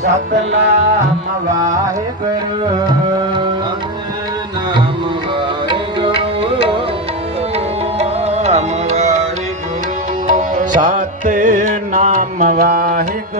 ਸਤਨਾਮ ਵਾਹਿਗੁਰੂ ਨਾਮ ਵਾਹਿਗੁਰੂ ਨਾਮ ਵਾਹਿਗੁਰੂ ਸਤਨਾਮ ਵਾਹਿਗੁਰੂ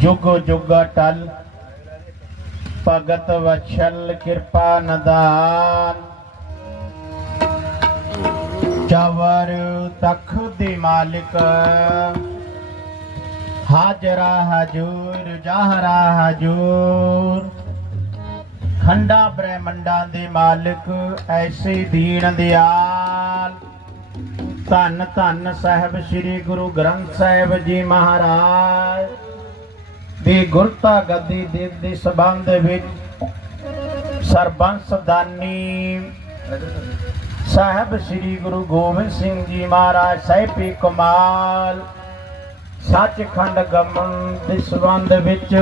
ਜੁਗ ਜੁਗ ਟਲ। ਭਗਤ ਵਛਲ ਕਿਰਪਾ ਨਦਾਨ। ਚਵਰ ਤਖ ਦੇ ਮਾਲਿਕ। ਹਾਜਰਾ ਹਜੂਰ, ਜਾਹਰਾ ਹਜੂਰ। ਖੰਡਾ ਬ੍ਰਹਮੰਡਾਂ ਦੇ ਮਾਲਕ, ਐਸੇ ਦੀਨ ਦਿਆਲ। ਧੰਨ ਧੰਨ ਸਾਹਿਬ, ਸ੍ਰੀ ਗੁਰੂ ਗ੍ਰੰਥ ਸਾਹਿਬ ਜੀ ਮਹਾਰਾਜ। ਦੀ ਗੁਰਤਾ ਗੱਦੀ ਦੇ ਦੇ ਸਬੰਧ ਵਿੱਚ ਸਰਬੰਸ ਦਾਨੀ ਸਾਹਿਬ ਸ੍ਰੀ ਗੁਰੂ ਗੋਬਿੰਦ ਸਿੰਘ ਜੀ ਮਹਾਰਾਜ ਸਾਹਿਬੀ ਕਮਾਲ ਸੱਚਖੰਡ ਗਮਨ ਦੇ ਸਬੰਧ ਵਿੱਚ,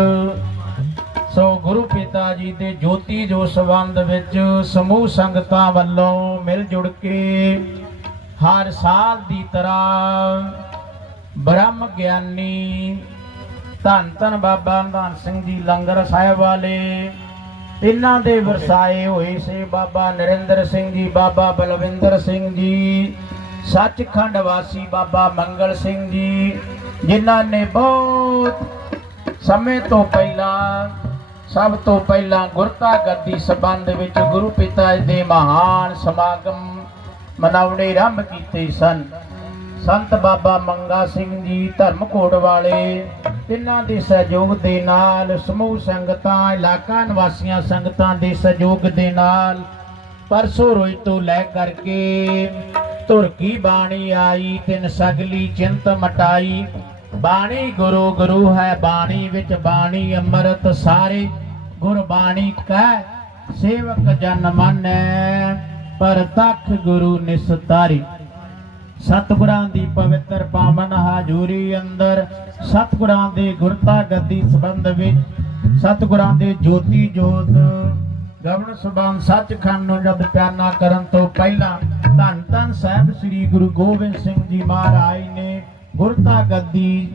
ਸੋ ਗੁਰੂ ਪਿਤਾ ਜੀ ਦੇ ਜੋਤੀ ਜੋ ਸਬੰਧ ਵਿੱਚ ਸਮੂਹ ਸੰਗਤਾਂ ਵੱਲੋਂ ਮਿਲ ਜੁਲ ਕੇ ਹਰ ਸਾਲ ਦੀ ਤਰ੍ਹਾਂ ਬ੍ਰਹਮ ਗਿਆਨੀ ਧੰਨ ਧੰਨ ਬਾਬਾ ਧੰਨ ਸਿੰਘ ਜੀ ਲੰਗਰ ਸਾਹਿਬ ਵਾਲੇ। ਇਹਨਾਂ ਦੇ ਵਰਸਾਏ ਹੋਏ ਸੇ ਬਾਬਾ ਨਰਿੰਦਰ ਸਿੰਘ ਜੀ, ਬਾਬਾ ਬਲਵਿੰਦਰ ਸਿੰਘ ਜੀ। ਸੱਚਖੰਡ ਵਾਸੀ ਬਾਬਾ ਮੰਗਲ ਸਿੰਘ ਜੀ, ਜਿਨ੍ਹਾਂ ਨੇ ਬਹੁਤ ਸਮੇਂ ਤੋਂ ਪਹਿਲਾਂ, ਸਭ ਤੋਂ ਪਹਿਲਾਂ ਗੁਰਤਾ ਗੱਦੀ ਸੰਬੰਧ ਵਿੱਚ ਗੁਰੂ ਪਿਤਾ ਦੇ ਮਹਾਨ ਸਮਾਗਮ ਮਨਾਉਣੇ ਆਰੰਭ ਕੀਤੇ ਸਨ। ਸੰਤ ਬਾਬਾ ਮੰਗਾ ਸਿੰਘ ਜੀ, ਧਰਮਕੋਟ ਵਾਲੇ ਤਿੰਨਾਂ ਦੇ ਸਹਿਯੋਗ ਦੇ ਨਾਲ ਸਮੂਹ ਸੰਗਤਾਂ, ਇਲਾਕਾ ਨਿਵਾਸੀਆਂ ਸੰਗਤਾਂ ਦੇ ਸਹਿਯੋਗ ਦੇ ਨਾਲ ਪਰਸੋਂ ਰੋਜ਼ ਤੋਂ ਲੈ ਕਰਕੇ ਤੁਰਕੀ ਬਾਣੀ ਆਈ, ਤਿੰਨ ਸਗਲੀ ਚਿੰਤ ਮਟਾਈ। ਬਾਣੀ ਗੁਰੂ ਗੁਰੂ ਹੈ, ਬਾਣੀ ਵਿੱਚ ਬਾਣੀ ਅੰਮ੍ਰਿਤ ਸਾਰੇ ਗੁਰਬਾਣੀ ਕਹਿ ਸੇਵਕ ਜਨ ਮੰਨੈ, ਪਰ ਤਖ ਗੁਰੂ ਨਿਸਤਾਰੀ। ਸਤਿਗੁਰਾਂ ਦੀ ਪਵਿੱਤਰ ਪਾਵਨ ਹਾਜ਼ੂਰੀ ਅੰਦਰ ਸਤਿਗੁਰਾਂ ਦੇ ਗੁਰਤਾ ਗੱਦੀ ਸੰਬੰਧ ਵਿੱਚ ਸਤਿਗੁਰਾਂ ਦੇ ਜੋਤੀ ਜੋਤ ਗਵਨ ਸਬੰਧ ਸੱਚਖੰਡ ਨੂੰ ਜਦ ਪਿਆਨਾ ਕਰਨ ਤੋਂ ਪਹਿਲਾਂ ਧੰਨ ਧੰਨ ਸਾਹਿਬ ਸ੍ਰੀ ਗੁਰੂ ਗੋਬਿੰਦ ਸਿੰਘ ਜੀ ਮਹਾਰਾਜ ਨੇ ਗੁਰਤਾ ਗੱਦੀ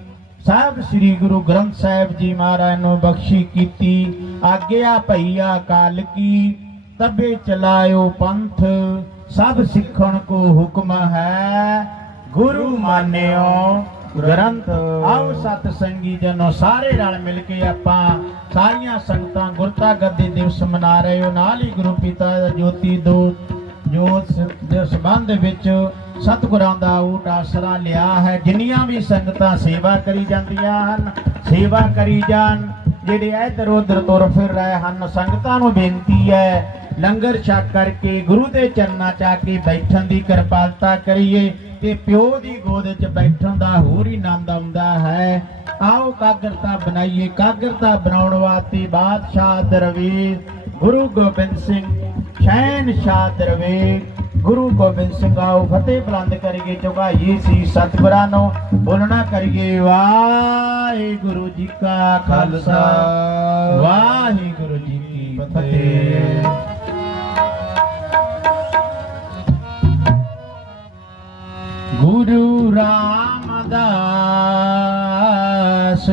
ਸਾਹਿਬ ਸ੍ਰੀ ਗੁਰੂ ਗ੍ਰੰਥ ਸਾਹਿਬ ਜੀ ਮਹਾਰਾਜ ਨੂੰ ਬਖਸ਼ੀ ਕੀਤੀ। ਆਗਿਆ ਭਈਆ ਕਾਲ ਕੀ ਤਬੇ ਚਲਾਇਓ ਪੰਥ ਸਭ ਸਿੱਖਣ ਕੋ ਹੁਕਮ ਹੈ। ਗੁਰੂ ਮਾਨਿਓ, ਗ੍ਰੰਥ ਆਓ ਸਤ ਸੰਗੀ ਜਨੋ, ਸਾਰੇ ਰਲ ਮਿਲ ਕੇ ਆਪਾਂ ਸਾਰੀਆਂ ਸੰਗਤਾਂ ਗੁਰਤਾ ਗੱਦੀ ਦਿਵਸ ਮਨਾ ਰਹੇ ਹੋ। ਨਾਲ ਹੀ ਗੁਰੂ ਪਿਤਾ ਦਾ ਜੋਤੀ ਦੋ ਜੋਤ ਸ- ਦੇ ਸੰਬੰਧ ਵਿੱਚ ਸਤਿਗੁਰਾਂ ਦਾ ਊਟ ਆਸਰਾ ਲਿਆ ਹੈ। ਜਿੰਨੀਆਂ ਵੀ ਸੰਗਤਾਂ ਸੇਵਾ ਕਰੀ ਜਾਂਦੀਆਂ ਹਨ, ਸੇਵਾ ਕਰੀ ਜਾਣ। ਜਿਹੜੇ ਇੱਧਰ ਉੱਧਰ ਤੁਰ ਫਿਰ ਰਹੇ ਹਨ, ਸੰਗਤਾਂ ਨੂੰ ਬੇਨਤੀ ਹੈ, ਲੰਗਰ ਛਕ ਕਰਕੇ, ਗੁਰੂ ਦੇ ਚਰਨਾਂ 'ਚ ਆ ਕੇ ਬੈਠਣ ਦੀ ਕਿਰਪਾਲਤਾ ਕਰੀਏ ਤੇ ਪਿਓ ਦੀ ਗੋਦ 'ਚ ਬੈਠਣ ਦਾ ਹੋਰ ਹੀ ਆਨੰਦ ਆਉਂਦਾ ਹੈ। ਆਓ ਕਾਗਰਤਾ ਬਣਾਈਏ, ਕਾਗਰਤਾ ਬਣਾਉਣ ਵਾਸਤੇ ਬਾਦਸ਼ਾਹ ਦਰਵੇਸ਼, ਗੁਰੂ ਗੋਬਿੰਦ ਸਿੰਘ, ਸ਼ਹਿਨਸ਼ਾਹ ਦਰਵੇਸ਼। ਗੁਰੂ ਗੋਬਿੰਦ ਸਿੰਘ ਆਓ, ਫਤਿਹ ਬੁਲੰਦ ਕਰੀਏ ਚੁਗਾਈਏ ਸੀ ਸਤਿਗੁਰਾਂ ਨੂੰ। ਬੋਲਣਾ ਕਰੀਏ, ਵਾਹਿਗੁਰੂ ਜੀ ਕਾ ਖਾਲਸਾ। ਵਾਹਿਗੁਰੂ ਜੀ ਕੀ ਫਤਿਹ। ਗੁਰੂ ਰਾਮਦਾਸ।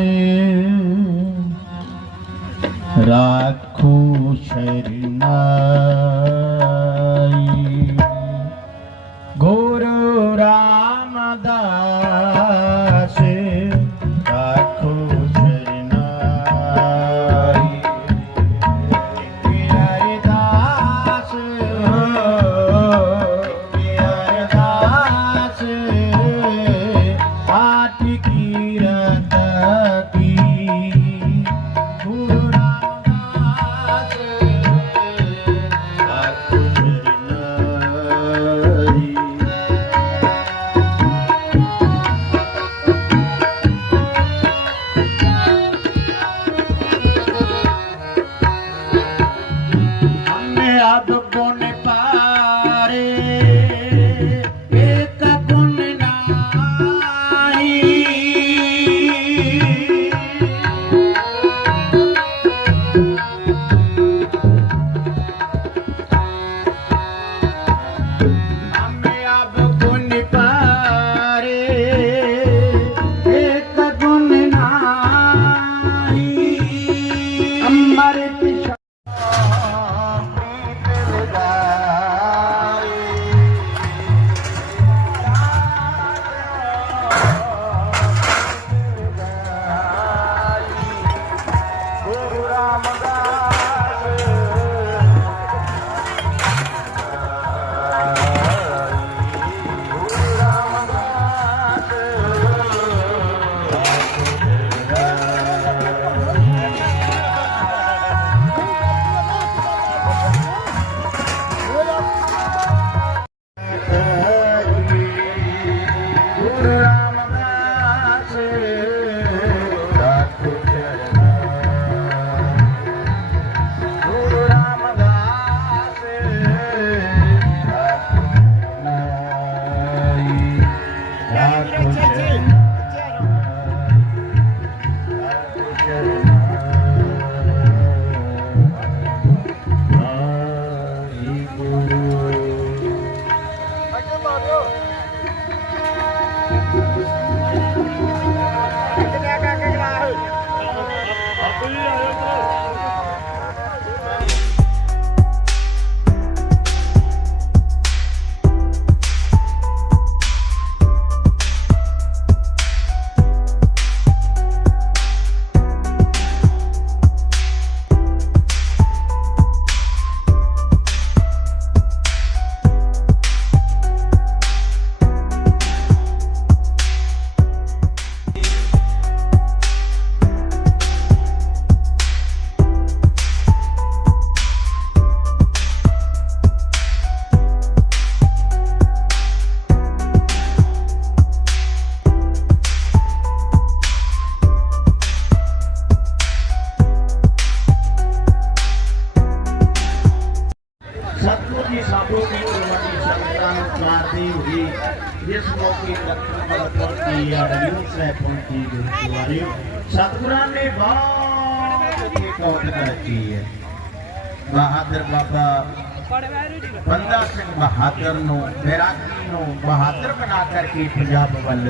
ਰਾਖੂ ਸ਼ਰਨਾਈ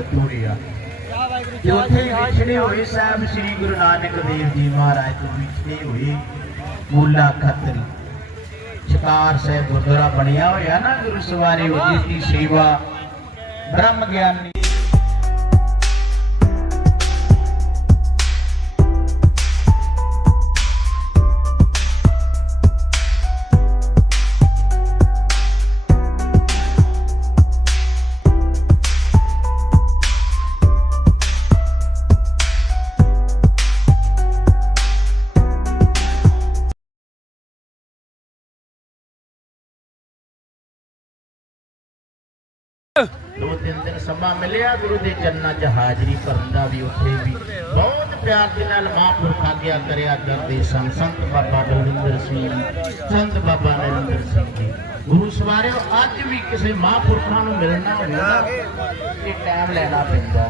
ਪੰਜਾਬ ਵੱਲ ਤੋਰਿਆ ਵਿਛੜੇ ਹੋਏ ਸਾਹਿਬ ਸ੍ਰੀ ਗੁਰੂ ਨਾਨਕ ਦੇਵ ਜੀ ਮਹਾਰਾਜ ਤੋਂ ਵਿਛੜੇ ਹੋਏ ਮੂਲਾ ਖੱਤਰੀ। ਸ਼ਿਕਾਰ ਸਾਹਿਬ ਗੁਰਦੁਆਰਾ ਬਣਿਆ ਹੋਇਆ ਨਾ ਗੁਰੂ ਸਵਾਰੇ ਉਹਦੀ ਸੇਵਾ ਬ੍ਰਹਮ ਗਿਆਨੀ ਦੋ ਤਿੰਨ ਦਿਨ ਸਮਾਂ ਮਿਲਿਆ ਗੁਰੂ ਦੇ ਚਰਨਾਂ 'ਚ ਹਾਜ਼ਰੀ ਭਰਨ ਦਾ ਵੀ ਉੱਥੇ ਵੀ। ਬਹੁਤ ਪਿਆਰ ਦੇ ਨਾਲ ਮਹਾਂਪੁਰਖ ਆਗਿਆ ਕਰਿਆ ਕਰਦੇ ਸਨ। ਸੰਤ ਬਾਬਾ ਬਲਵਿੰਦਰ ਸਿੰਘ ਜੀ, ਸੰਤ ਬਾਬਾ ਨਰਿੰਦਰ ਸਿੰਘ ਜੀ। ਗੁਰੂ ਸਵਾਰਿਓ ਅੱਜ ਵੀ ਕਿਸੇ ਮਹਾਂਪੁਰਖਾਂ ਨੂੰ ਮਿਲਣਾ ਹੋਵੇ ਇਹ ਟਾਈਮ ਲੈਣਾ ਪੈਂਦਾ।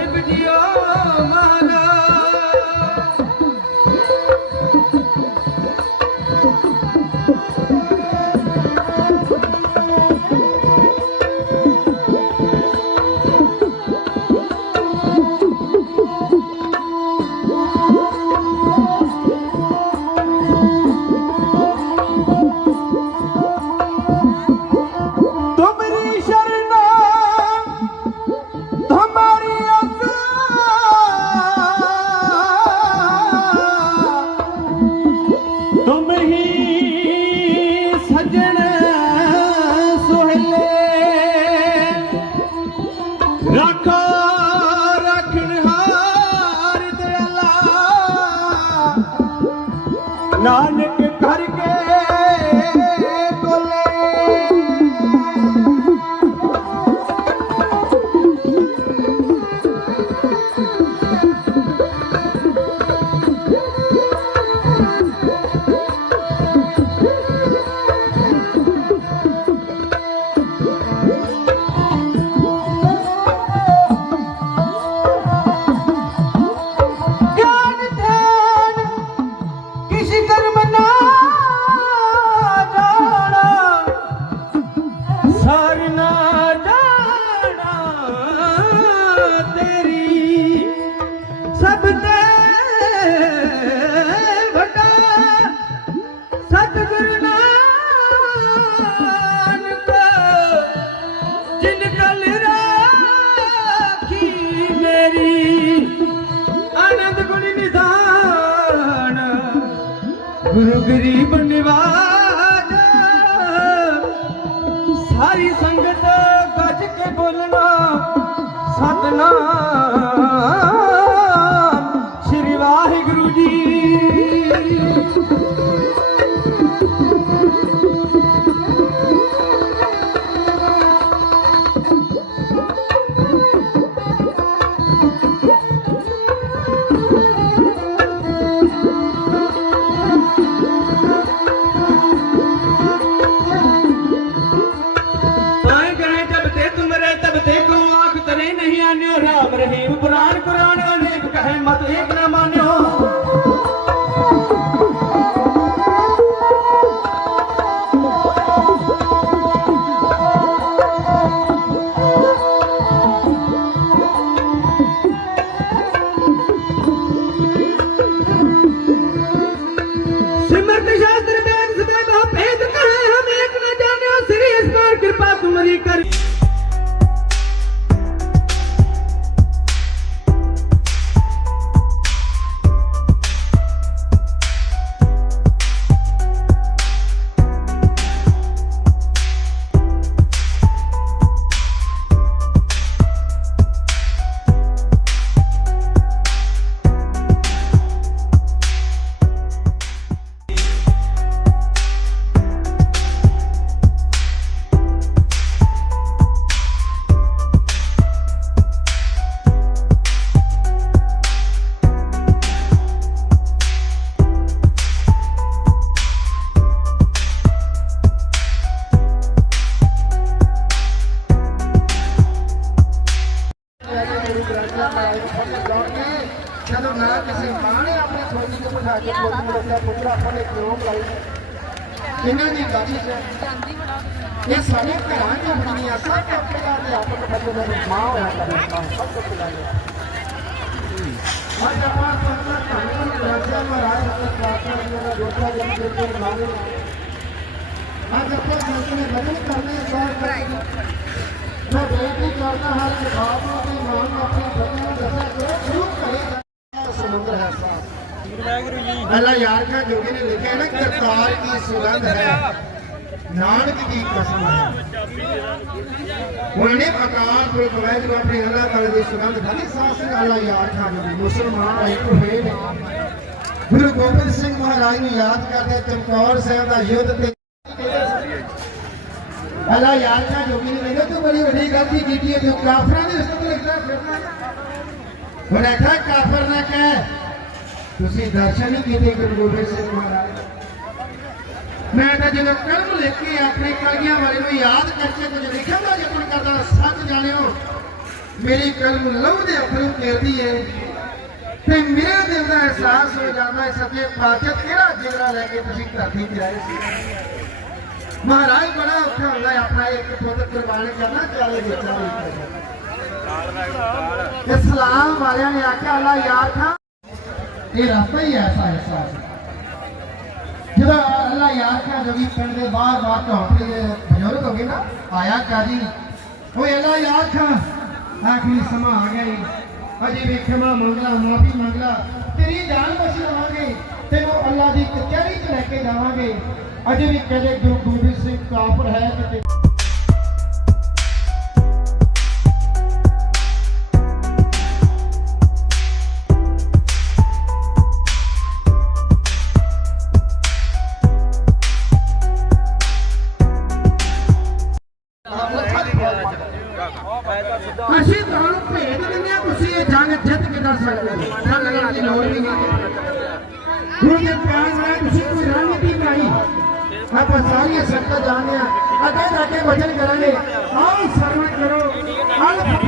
সাহেব জিয়া ਮੈਨੂੰ ਗਰੀਬ ਨਿਵਾਜ। ਸਾਰੀ ਸੰਗਤ ਗੱਜ ਕੇ ਬੋਲਣਾ ਸਤਨਾਮ। रहीम कुरान कुरान अनेक कहे मत एक ਨਾ ਕਿਸੇ ਮਾਂ ਨੇ ਆਪਣੇ ਸੋਚੀ ਚ ਬਿਠਾ ਕੇ ਕੋਈ ਦੱਸਿਆ ਪੁੱਤਰਾ ਆਪਣੇ ਕਿਉਂ ਬੁਲਾਈ ਇਹਨਾਂ ਦੀ ਗਾਦੀ ਹੈ ਇਹ ਸਾਡੇ ਘਰਾਂ ਦੀਆਂ ਬਣੀਆਂ ਸਭ ਆਪਣਾ ਦੇ ਆਪਣ ਬੱਚੇ ਦਾ ਮਾਂ ਹੋਇਆ ਕਰਦਾ। ਸਭ ਕੁਝ ਲਾਇਆ ਅੱਜ ਆਪਾਂ ਸੰਤਾਂ ਕਾਨੂੰਨ ਰਾਜਾ ਮਹਾਰਾਜ ਦਾ ਪ੍ਰਾਰਥਨਾ ਜਿਹੜਾ ਦੋਸਤਾਂ ਦੇ ਵਿੱਚ ਤੇ ਮਾਰੇ ਅੱਜ ਆਪਾਂ ਸੰਤਾਂ ਨੇ ਮਦਦ ਕਰਨੇ ਸਵਾਲ ਕਰਾਈ ਮੈਂ ਬੇਨਤੀ ਕਰਦਾ ਹਾਂ ਕਿ ਆਪ ਨੂੰ ਵੀ ਮਾਨ ਆਪਣੀ ਬੱਚਿਆਂ ਨੂੰ ਦੱਸਿਆ ਕਰੋ ਸ਼ੁਰੂ ਕਰੇਗਾ ਸਮੁੰਦਰ ਹੈ ਸਾਹ ਅੱਲਾ ਯਾਰ ਕਾ ਜੋਗੀ ਨੇ ਲਿਖਿਆ ਨਾ, ਕਰਤਾਰ ਕੀ ਸੁਗੰਧ ਹੈ? ਨਾਨਕ ਦੀ ਕਸਮ ਹੈ। ਉਹਨੇ ਅਕਾਲ ਪੁਰਖ ਵੈਦ ਆਪਣੇ ਅੱਲਾ ਤਾਲਾ ਦੀ ਸੁਗੰਧ ਖਾਦੀ ਸਾਸ ਅੱਲਾ ਯਾਰ ਖਾ ਜੋਗੀ ਮੁਸਲਮਾਨ ਇੱਕ ਹੋਏ ਨੇ। ਗੁਰੂ ਗੋਬਿੰਦ ਸਿੰਘ ਮਹਾਰਾਜ ਨੂੰ ਯਾਦ ਕਰਦੇ ਚਮਕੌਰ ਸਾਹਿਬ ਦਾ ਯੁੱਧ ਤੇ ਅੱਲਾ ਯਾਰ ਕਾ ਜੋਗੀ ਨੇ ਮੈਨੂੰ ਤੂੰ ਬੜੀ ਵੱਡੀ ਗਲਤੀ ਕੀਤੀ ਹੈ, ਜੋ ਕਾਫਰਾਂ ਦੇ ਉਸਤ ਲਿਖਦਾ ਫਿਰਨਾ ਹੁਣ ਕਾਫਰ ਨਾ ਕਹਿ। ਤੁਸੀਂ ਦਰਸ਼ਨ ਨਹੀਂ ਕੀਤੇ ਗੁਰੂ ਗੋਬਿੰਦ ਸਿੰਘ ਮਹਾਰਾਜ। ਮੈਂ ਤਾਂ ਜਦੋਂ ਕਲਮ ਲਿਖ ਕੇ ਆਪਣੇ ਕਲਗੀਆਂ ਵਾਲੇ ਨੂੰ ਯਾਦ ਕਰਕੇ ਕੁਝ ਲਿਖਣ ਦਾ ਯਤਨ ਕਰਦਾ, ਸੱਚ ਜਾਣਿਓ, ਮੇਰੀ ਕਲਮ ਲਹੂ ਦੇ ਅੱਖਰ ਘੇਰਦੀ ਹੈ ਤੇ ਮੇਰੇ ਦਿਲ ਦਾ ਅਹਿਸਾਸ ਹੋ ਜਾਂਦਾ ਹੈ ਸੱਚੇ ਪਾਤਸ਼ਾਹ ਕਿਹੜਾ ਜਿਗਰਾ ਲੈ ਕੇ ਤੁਸੀਂ ਧਰਤੀ ਤੇ ਆਏ ਸੀ। ਮਹਾਰਾਜ ਬੜਾ ਔਖਾ ਹੁੰਦਾ ਆਪਣਾ ਇੱਕ ਪੁੱਤ ਕੁਰਬਾਨ ਕਰਨਾ, ਚਾਲੇ ਬੱਚਾ ਇਸਲਾਮ ਵਾਲਿਆਂ ਨੇ ਆਖਿਆ, ਅੱਲਾ ਯਾਰ ਖਾਂ ਇਹ ਰਸਤਾ ਹੀ ਐਸਾ ਐਸਾ ਜਦੋਂ ਅੱਲਾ ਯਾਰ ਖਾਂ ਜਗੀ ਪਿੰਡ ਦੇ ਬਾਹਰ ਬਾਹਰ ਝੌਂਪੜੀ ਦੇ ਬਜ਼ੁਰਗ ਹੋ ਗਏ ਨਾ, ਆਇਆ ਕਾਜੀ ਓਏ ਅੱਲਾ ਯਾਰ ਖਾਂ। ਆਖਰੀ ਸਮਾਂ ਆ ਗਿਆ ਅਜੇ ਵੀ ਖਿਮਾ ਮੰਗਲਾ, ਮਾਫੀ ਮੰਗਲਾ। ਤੇਰੀ ਜਾਨ ਬਖਸ਼ ਲਵਾਂਗੇ ਤੈਨੂੰ ਅੱਲਾ ਦੀ ਕਚਹਿਰੀ 'ਚ ਲੈ ਕੇ ਜਾਵਾਂਗੇ। ਅਜੇ ਵੀ ਕਹਿੰਦੇ ਗੁਰੂ ਗੋਬਿੰਦ ਸਿੰਘ ਕਾਫਰ ਹੈ ਤੇ ਅਗੇ ਜਾ ਕੇ ਵਚਨ ਕਰਾਂਗੇ। ਆਓ ਸਰਵਣ ਕਰੋ। ਅਲ